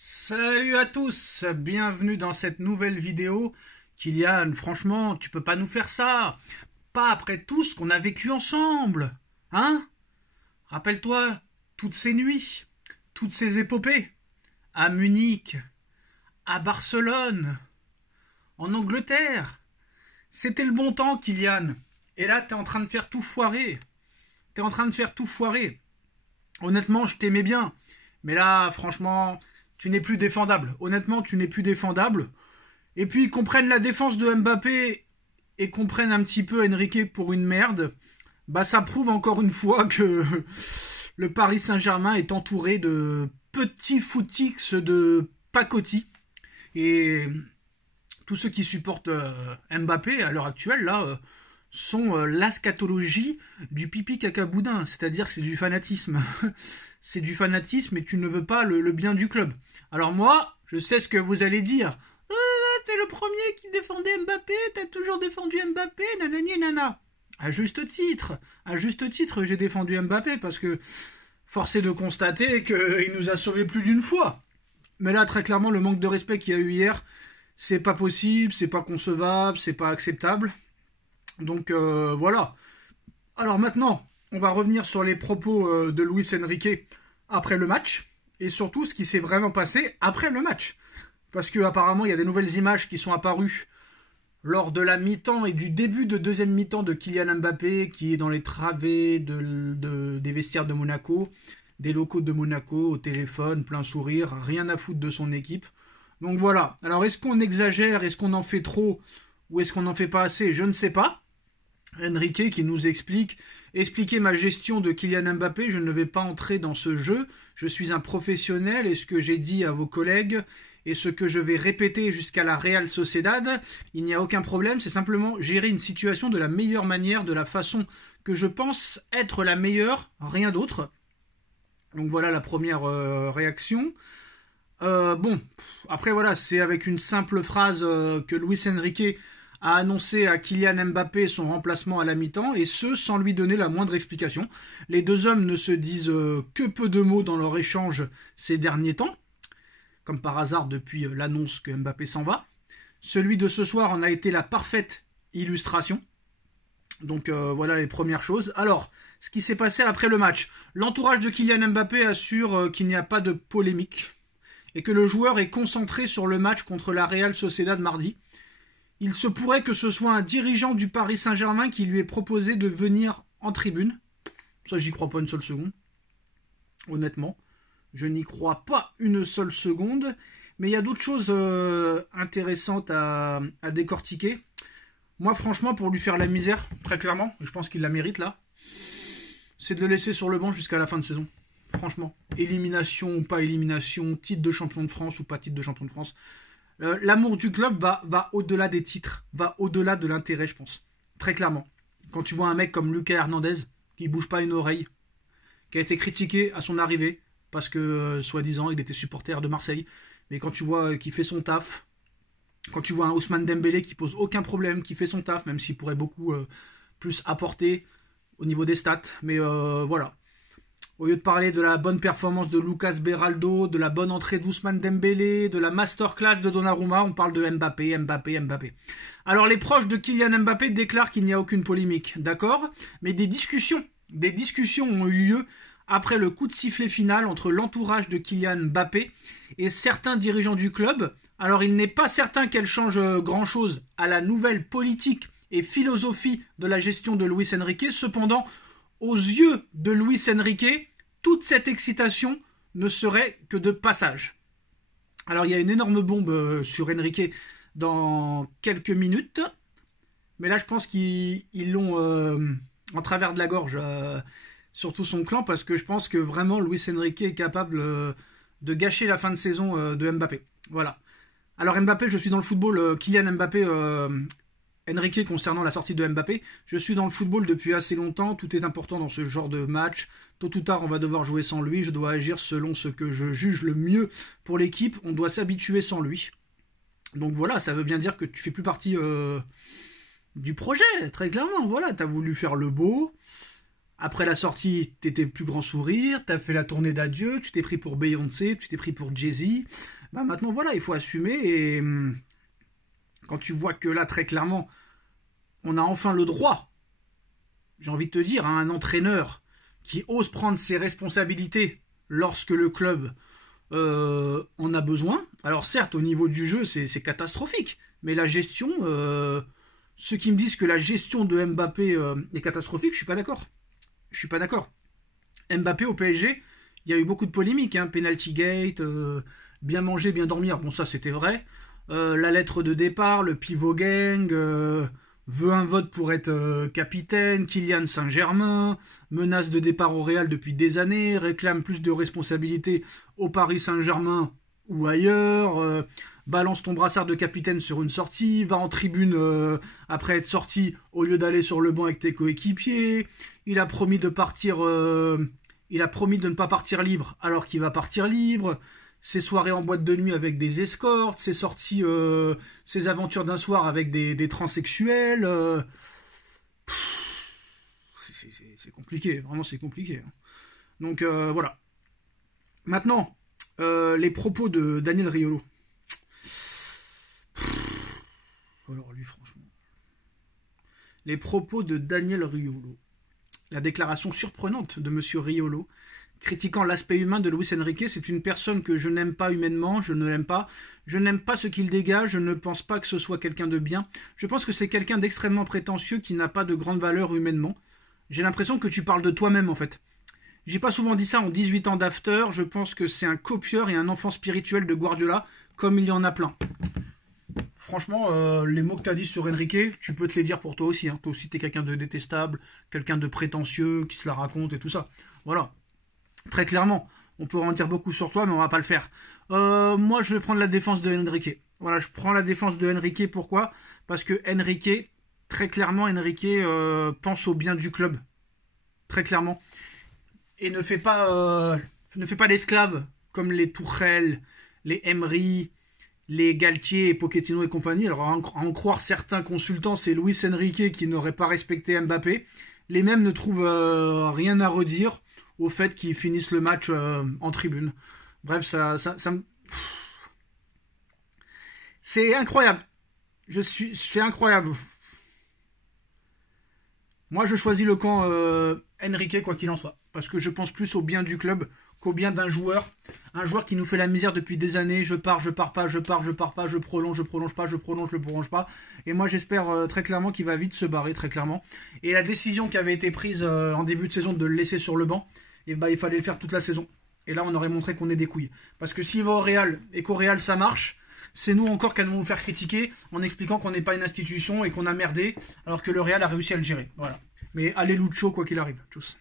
Salut à tous, bienvenue dans cette nouvelle vidéo. Kylian, franchement, tu peux pas nous faire ça. Pas après tout ce qu'on a vécu ensemble. Hein? Rappelle-toi, toutes ces nuits, toutes ces épopées. À Munich, à Barcelone, en Angleterre. C'était le bon temps, Kylian. Et là, t'es en train de faire tout foirer. T'es en train de faire tout foirer. Honnêtement, je t'aimais bien. Mais là, franchement, tu n'es plus défendable. Honnêtement, tu n'es plus défendable. Et puis, qu'on prenne la défense de Mbappé et qu'on prenne un petit peu Enrique pour une merde, bah ça prouve encore une fois que le Paris Saint-Germain est entouré de petits footix de pacotille. Et tous ceux qui supportent Mbappé à l'heure actuelle, là, sont la scatologie du pipi caca boudin. C'est-à-dire, c'est du fanatisme. C'est du fanatisme et tu ne veux pas le bien du club. Alors moi, je sais ce que vous allez dire. T'es le premier qui défendait Mbappé, t'as toujours défendu Mbappé, nanani nana. À juste titre, j'ai défendu Mbappé parce que force est de constater qu'il nous a sauvés plus d'une fois. Mais là, très clairement, le manque de respect qu'il y a eu hier, c'est pas possible, c'est pas concevable, c'est pas acceptable. Donc voilà. Alors maintenant, on va revenir sur les propos de Luis Enrique après le match, et surtout ce qui s'est vraiment passé après le match. Parce qu'apparemment, il y a des nouvelles images qui sont apparues lors de la mi-temps et du début de deuxième mi-temps de Kylian Mbappé, qui est dans les travées des vestiaires de Monaco, des locaux de Monaco, au téléphone, plein sourire, rien à foutre de son équipe. Donc voilà. Alors est-ce qu'on exagère, est-ce qu'on en fait trop, ou est-ce qu'on n'en fait pas assez? Je ne sais pas. Enrique qui nous expliquer ma gestion de Kylian Mbappé, je ne vais pas entrer dans ce jeu, je suis un professionnel et ce que j'ai dit à vos collègues et ce que je vais répéter jusqu'à la Real Sociedad, il n'y a aucun problème, c'est simplement gérer une situation de la meilleure manière, de la façon que je pense être la meilleure, rien d'autre. Donc voilà la première réaction. Bon, après voilà, c'est avec une simple phrase que Luis Enrique a annoncé à Kylian Mbappé son remplacement à la mi-temps, et ce, sans lui donner la moindre explication. Les deux hommes ne se disent que peu de mots dans leur échange ces derniers temps, comme par hasard depuis l'annonce que Mbappé s'en va. Celui de ce soir en a été la parfaite illustration. Donc voilà les premières choses. Alors, ce qui s'est passé après le match. L'entourage de Kylian Mbappé assure qu'il n'y a pas de polémique, et que le joueur est concentré sur le match contre la Real Sociedad mardi. Il se pourrait que ce soit un dirigeant du Paris Saint-Germain qui lui ait proposé de venir en tribune. Ça, j'y crois pas une seule seconde. Honnêtement, je n'y crois pas une seule seconde. Mais il y a d'autres choses intéressantes à décortiquer. Moi, franchement, pour lui faire la misère, très clairement, je pense qu'il la mérite là, c'est de le laisser sur le banc jusqu'à la fin de saison. Franchement. Élimination ou pas élimination, titre de champion de France ou pas titre de champion de France. L'amour du club va au-delà des titres, va au-delà de l'intérêt, je pense. Très clairement. Quand tu vois un mec comme Lucas Hernandez, qui bouge pas une oreille, qui a été critiqué à son arrivée, parce que, soi-disant, il était supporter de Marseille, mais quand tu vois qu'il fait son taf, quand tu vois un Ousmane Dembélé qui pose aucun problème, qui fait son taf, même s'il pourrait beaucoup plus apporter au niveau des stats, mais voilà. Au lieu de parler de la bonne performance de Lucas Beraldo, de la bonne entrée d'Ousmane Dembélé, de la masterclass de Donnarumma, on parle de Mbappé. Alors les proches de Kylian Mbappé déclarent qu'il n'y a aucune polémique, d'accord? Mais des discussions ont eu lieu après le coup de sifflet final entre l'entourage de Kylian Mbappé et certains dirigeants du club. Alors il n'est pas certain qu'elle change grand-chose à la nouvelle politique et philosophie de la gestion de Luis Enrique, cependant, aux yeux de Luis Enrique, toute cette excitation ne serait que de passage. Alors il y a une énorme bombe sur Enrique dans quelques minutes, mais là je pense qu'ils l'ont en travers de la gorge, surtout son clan, parce que je pense que vraiment Luis Enrique est capable de gâcher la fin de saison de Mbappé. Voilà. Alors Mbappé, je suis dans le football, Kylian Mbappé... Enrique concernant la sortie de Mbappé, je suis dans le football depuis assez longtemps, tout est important dans ce genre de match, tôt ou tard on va devoir jouer sans lui, je dois agir selon ce que je juge le mieux pour l'équipe, on doit s'habituer sans lui. Donc voilà, ça veut bien dire que tu fais plus partie du projet, très clairement, voilà, t'as voulu faire le beau, Après la sortie, t'étais plus grand sourire, t'as fait la tournée d'adieu, tu t'es pris pour Beyoncé, tu t'es pris pour Jay-Z. Bah maintenant voilà, il faut assumer et quand tu vois que là très clairement, on a enfin le droit, j'ai envie de te dire, hein, un entraîneur qui ose prendre ses responsabilités lorsque le club en a besoin. Alors certes, au niveau du jeu, c'est catastrophique, mais la gestion, ceux qui me disent que la gestion de Mbappé est catastrophique, je suis pas d'accord. Je suis pas d'accord. Mbappé au PSG, il y a eu beaucoup de polémiques, hein, penalty gate, bien manger, bien dormir, bon ça c'était vrai. La lettre de départ, le pivot gang, veut un vote pour être capitaine, Kylian Saint-Germain, menace de départ au Real depuis des années, réclame plus de responsabilités au Paris Saint-Germain ou ailleurs, balance ton brassard de capitaine sur une sortie, va en tribune après être sorti au lieu d'aller sur le banc avec tes coéquipiers, il a promis de partir, il a promis de ne pas partir libre alors qu'il va partir libre, ses soirées en boîte de nuit avec des escortes, ses sorties, ses aventures d'un soir avec des transsexuels. C'est compliqué, vraiment c'est compliqué. Donc voilà. Maintenant, les propos de Daniel Riolo. Alors lui, franchement. Les propos de Daniel Riolo. La déclaration surprenante de Monsieur Riolo, critiquant l'aspect humain de Luis Enrique. C'est une personne que je n'aime pas humainement, je ne l'aime pas. Je n'aime pas ce qu'il dégage, je ne pense pas que ce soit quelqu'un de bien. Je pense que c'est quelqu'un d'extrêmement prétentieux qui n'a pas de grande valeur humainement. J'ai l'impression que tu parles de toi-même en fait. J'ai pas souvent dit ça en 18 ans d'after, je pense que c'est un copieur et un enfant spirituel de Guardiola, comme il y en a plein. Franchement, les mots que tu as dit sur Enrique, tu peux te les dire pour toi aussi. Hein. Toi aussi, tu es quelqu'un de détestable, quelqu'un de prétentieux, qui se la raconte et tout ça. Voilà. Très clairement, on peut en dire beaucoup sur toi, mais on va pas le faire. Moi, je vais prendre la défense de Enrique. Voilà, je prends la défense de Enrique. Pourquoi? Parce que Enrique, très clairement, Enrique pense au bien du club. Très clairement. Et ne fait pas d'esclaves comme les Tuchel, les Emery, les Galtier, Pochettino et compagnie. Alors, à en croire certains consultants, c'est Luis Enrique qui n'aurait pas respecté Mbappé. Les mêmes ne trouvent rien à redire au fait qu'ils finissent le match en tribune. Bref, c'est incroyable. C'est incroyable. Moi, je choisis le camp Enrique, quoi qu'il en soit. Parce que je pense plus au bien du club qu'au bien d'un joueur. Un joueur qui nous fait la misère depuis des années. Je pars pas, je prolonge pas. Et moi, j'espère très clairement qu'il va vite se barrer, très clairement. Et la décision qui avait été prise en début de saison de le laisser sur le banc, et bah, il fallait le faire toute la saison. Et là, on aurait montré qu'on est des couilles. Parce que s'il va au Real et qu'au Real ça marche, c'est nous encore qui allons nous faire critiquer en expliquant qu'on n'est pas une institution et qu'on a merdé, alors que le Real a réussi à le gérer. Voilà. Mais allez Lucho, quoi qu'il arrive. Tchuss.